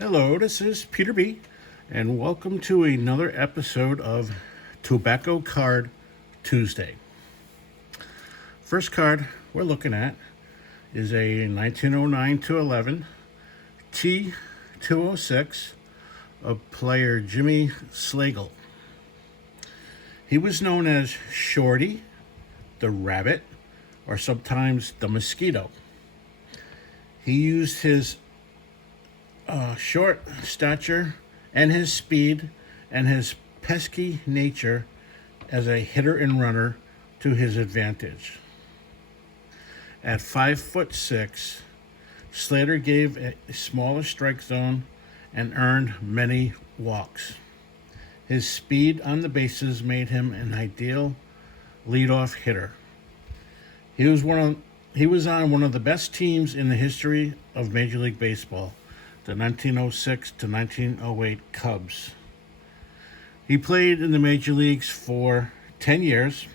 Hello, this is Peter B, and welcome to another episode of Tobacco Card Tuesday. First card we're looking at is a 1909 to 11 T206 of player Jimmy Slagle. He was known as Shorty, the Rabbit, or sometimes the Mosquito. He used his short stature and his speed and his pesky nature as a hitter and runner to his advantage. At 5'6", Slater gave a smaller strike zone and earned many walks. His speed on the bases made him an ideal leadoff hitter. He was on one of the best teams in the history of Major League Baseball, the 1906 to 1908 Cubs. He played in the major leagues for 10 years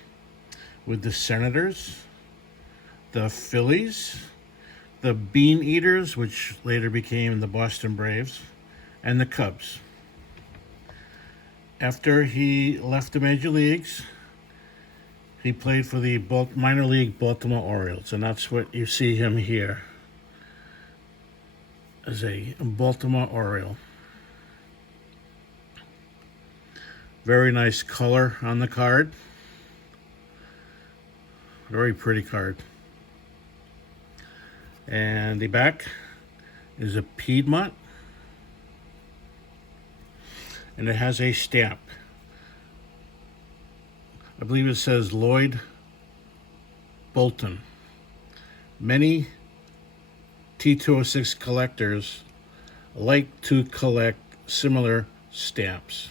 with the Senators, the Phillies, the Bean Eaters, which later became the Boston Braves, and the Cubs. After he left the major leagues, he played for the minor league Baltimore Orioles, and that's what you see him here, as a Baltimore Oriole. Very nice color on the card. Very pretty card. And the back is a Piedmont, and it has a stamp. I believe it says Lloyd Bolton. Many T206 collectors like to collect similar stamps.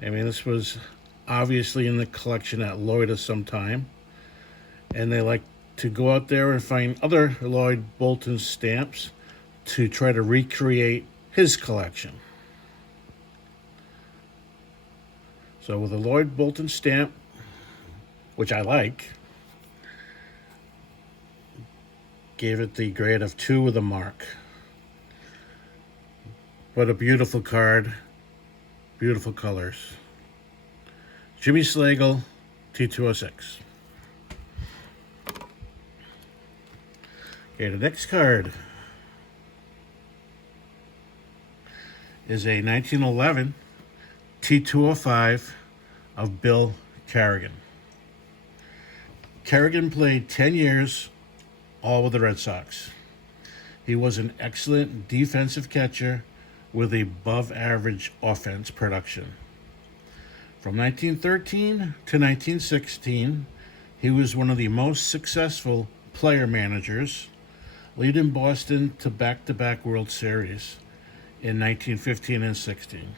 I mean, this was obviously in the collection at Lloyd at some time, and they like to go out there and find other Lloyd Bolton stamps to try to recreate his collection. So with a Lloyd Bolton stamp, which I like, gave it the grade of 2 with a mark. What a beautiful card. Beautiful colors. Jimmy Slagle, T206. Okay, the next card is a 1911 T205 of Bill Carrigan. Carrigan played 10 years all with the Red Sox. He was an excellent defensive catcher with above average offense production. From 1913 to 1916, he was one of the most successful player managers, leading Boston to back-to-back World Series in 1915 and 16.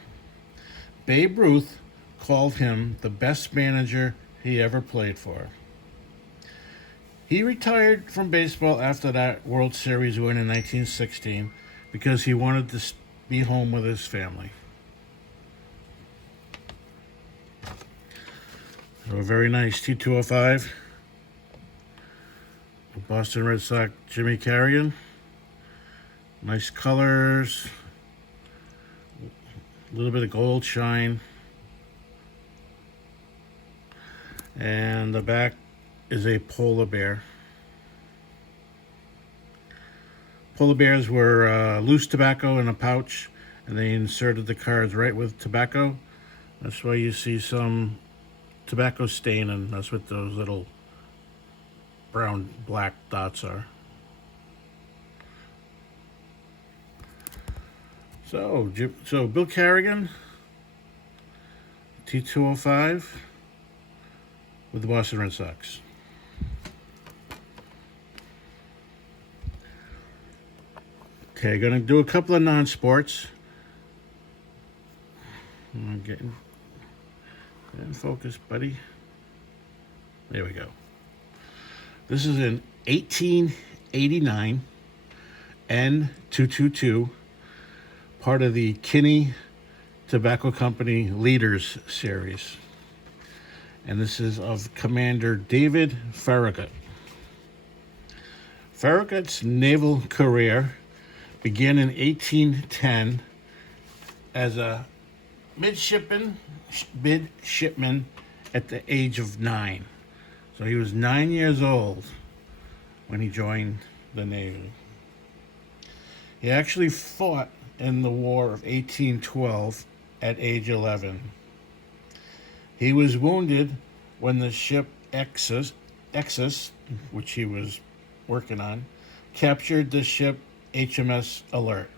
Babe Ruth called him the best manager he ever played for. He retired from baseball after that World Series win in 1916 because he wanted to be home with his family. So a very nice T205. Boston Red Sox Jimmy Carrigan. Nice colors. A little bit of gold shine. And the back is a polar bear. Polar bears were loose tobacco in a pouch, and they inserted the cards right with tobacco. That's why you see some tobacco stain, and that's what those little brown black dots are. So Bill Carrigan, T205 with the Boston Red Sox. Okay, gonna do a couple of non-sports. I'm getting in focus, buddy. There we go. This is an 1889 N222, part of the Kinney Tobacco Company Leaders Series. And this is of Commander David Farragut. Farragut's naval career began in 1810 as a midshipman at the age of 9. So he was 9 years old when he joined the Navy. He actually fought in the War of 1812 at age 11. He was wounded when the ship Exus, which he was working on, captured the ship HMS Alert.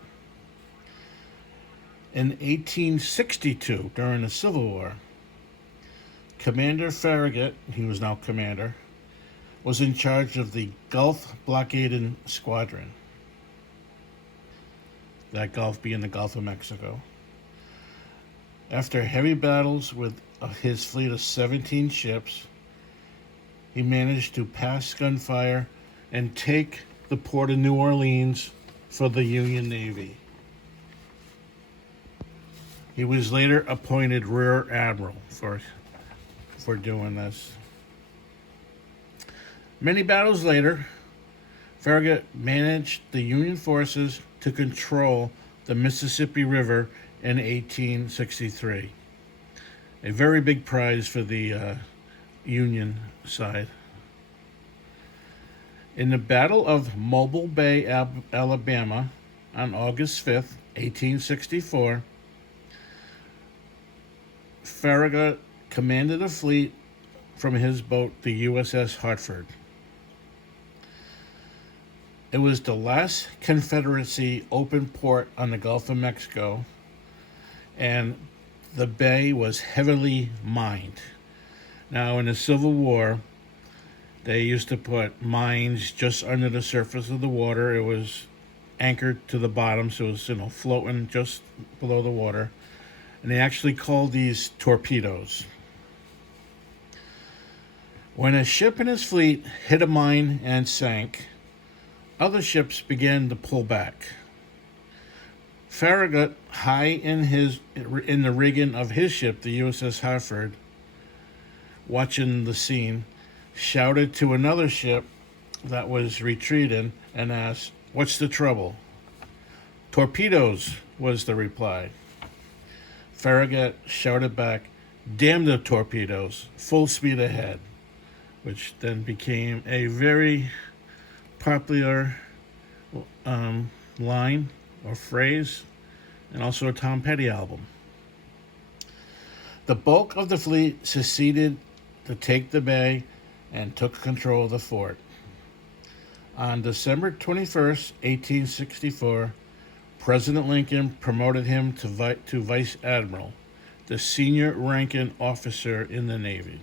In 1862, during the Civil War, Commander Farragut, he was now commander, was in charge of the Gulf Blockading Squadron. That Gulf being the Gulf of Mexico. After heavy battles with his fleet of 17 ships, he managed to pass gunfire and take the port of New Orleans for the Union Navy. He was later appointed Rear Admiral for doing this. Many battles later, Farragut managed the Union forces to control the Mississippi River in 1863. A very big prize for the Union side. In the Battle of Mobile Bay, Alabama, on August 5th, 1864, Farragut commanded a fleet from his boat, the USS Hartford. It was the last Confederacy open port on the Gulf of Mexico, and the bay was heavily mined. Now, in the Civil War, they used to put mines just under the surface of the water. It was anchored to the bottom, so it was, floating just below the water. And they actually called these torpedoes. When a ship in his fleet hit a mine and sank, other ships began to pull back. Farragut, high in the rigging of his ship, the USS Hartford, watching the scene, shouted to another ship that was retreating and asked, "What's the trouble?" "Torpedoes," was the reply. Farragut shouted back, "Damn the torpedoes, full speed ahead," which then became a very popular line or phrase, and also a Tom Petty album. The bulk of the fleet succeeded to take the bay and took control of the fort. On December 21st, 1864, President Lincoln promoted him to Vice Admiral, the senior ranking officer in the Navy.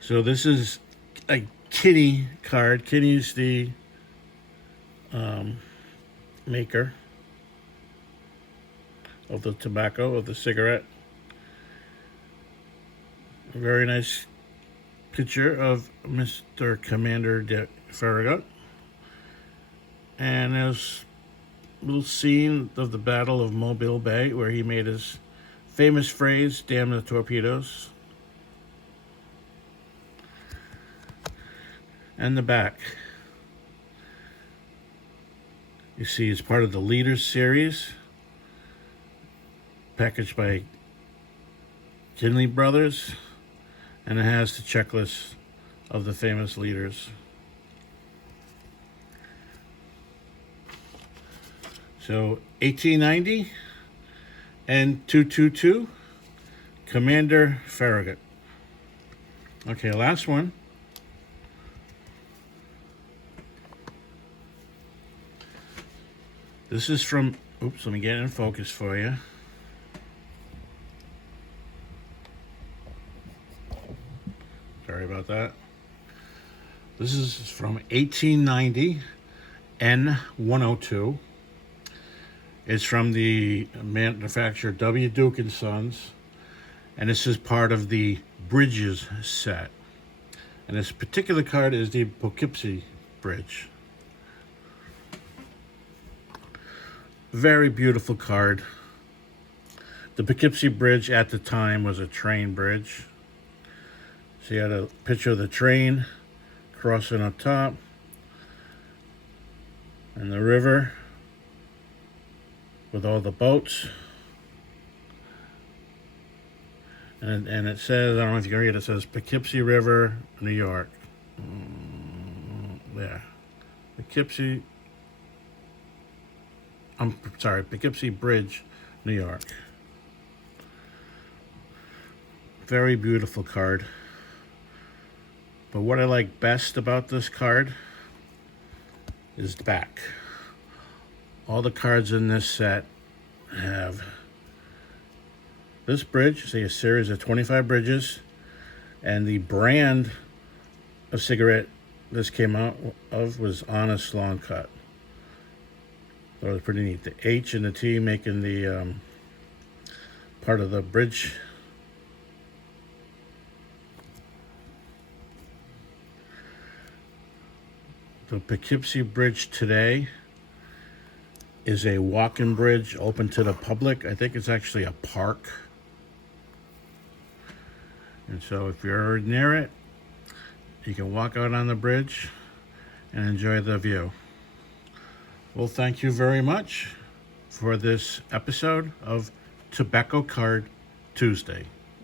So this is a Kinney card. Kinney's the maker of the tobacco, of the cigarette. A very nice picture of Mr. Commander Farragut. And there's a little scene of the Battle of Mobile Bay where he made his famous phrase, "Damn the torpedoes." And the back. You see, it's part of the Leaders series, packaged by Kinley Brothers, and it has the checklist of the famous leaders. So 1890 and 222, Commander Farragut. Okay, last one. This is from, let me get it in focus for you. Sorry about that. This is from 1890, N102. It's from the manufacturer W. Duke & Sons, and this is part of the Bridges set. And this particular card is the Poughkeepsie Bridge. Very beautiful card. The Poughkeepsie Bridge at the time was a train bridge. So you had a picture of the train crossing on top, And the river with all the boats. And it says, I don't know if you can read it, it says Poughkeepsie River, New York. There. Poughkeepsie Bridge, New York. Very beautiful card. But what I like best about this card is the back. All the cards in this set have this bridge, say a series of 25 bridges, and the brand of cigarette this came out of was Honest Long Cut. So it was pretty neat. The H and the T making the part of the bridge. The Poughkeepsie Bridge today is a walk-in bridge open to the public. I think it's actually a park. And so if you're near it, you can walk out on the bridge and enjoy the view. Well, thank you very much for this episode of Tobacco Card Tuesday.